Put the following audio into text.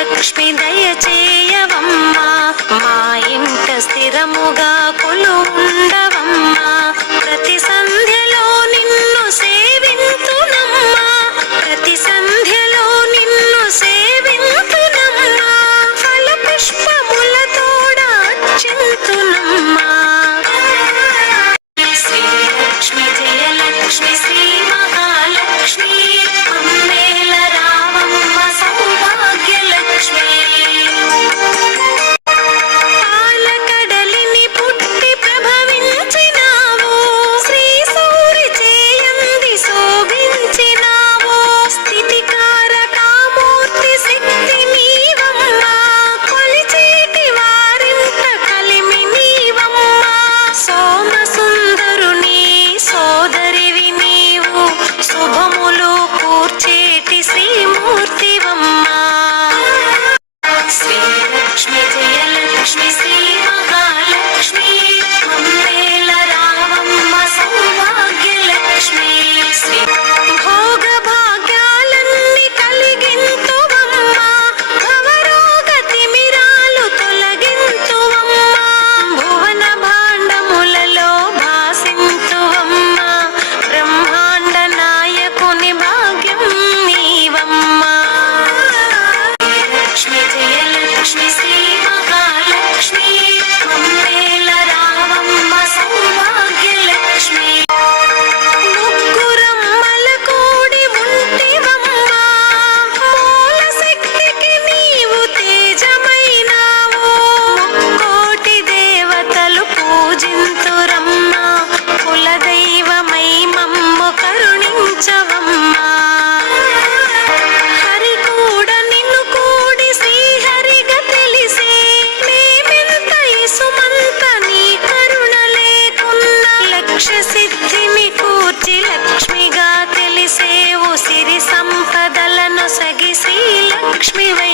లక్ష్మి దయచేయవమ్మా, మా ఇంట స్థిరముగా కొలువుండవమ్మా. ప్రతి సంధ్యలో నిన్ను సేవింతునమ్మా, ప్రతి సంధ్యలో నిన్ను సేవింతునమ్మా. ఫల పుష్పములతోడ చింతునమ్మా. శ్రీలక్ష్మి జయలక్ష్మి శ్రీ మహాలక్ష్మి అమ్మేల రావమ్మ సౌభాగ్యలక్ష్మి. పాలకడలిని పుట్టి ప్రభవించినావు, శ్రీ సూరి చేయంది శోభించినావు. స్థితికారకామూర్తి శక్తి నీవమ్మా, కొలిచేటి వారింట కలిమి నీవమ్మా. సోమ సుందరుని సోదరివి నీవు, శుభములు కూర్చేటి శ్రీమూర్తివమ్మా. శ్రీలక్ష్మి జయలక్ష్మి శ్రీ మహాలక్ష్మి అమ్మేల రావమ్మ సౌభాగ్యలక్ష్మి. శ్రీ భోగ భాగ్యాలన్నీ కలిగింతువమ్మా, భవరోగ తిమిరాలు తొలగింతువమ్మా. భువన భాండములలో భాసింతువమ్మా, బ్రహ్మాండ నాయకుని భాగ్యం నీవమ్మా. లక్ష్మి జయలక్ష్మి శ్రీ మహాలక్ష్మి అమ్మేల రావమ్మ సౌభాగ్యలక్ష్మి. ముగ్గురమ్మల కూడి ఉంటివమ్మా, మూల శక్తికి నీవు తేజమైనావు. ముక్కోటి దేవతలు పూజింతురమ్మా, కులదైవమై మమ్ము కరుణించవమ్మా. హరి కూడా నిన్ను కూడి శ్రీహరిగా తెలిసే, మేమెంత ఇసుమంత నీ కరుణ లేకున్నా. లక్ష్య సిద్ధిని కూర్చి లక్ష్మిగా తెలిసేవు, సిరి సంపదలను సగి శ్రీ లక్ష్మివై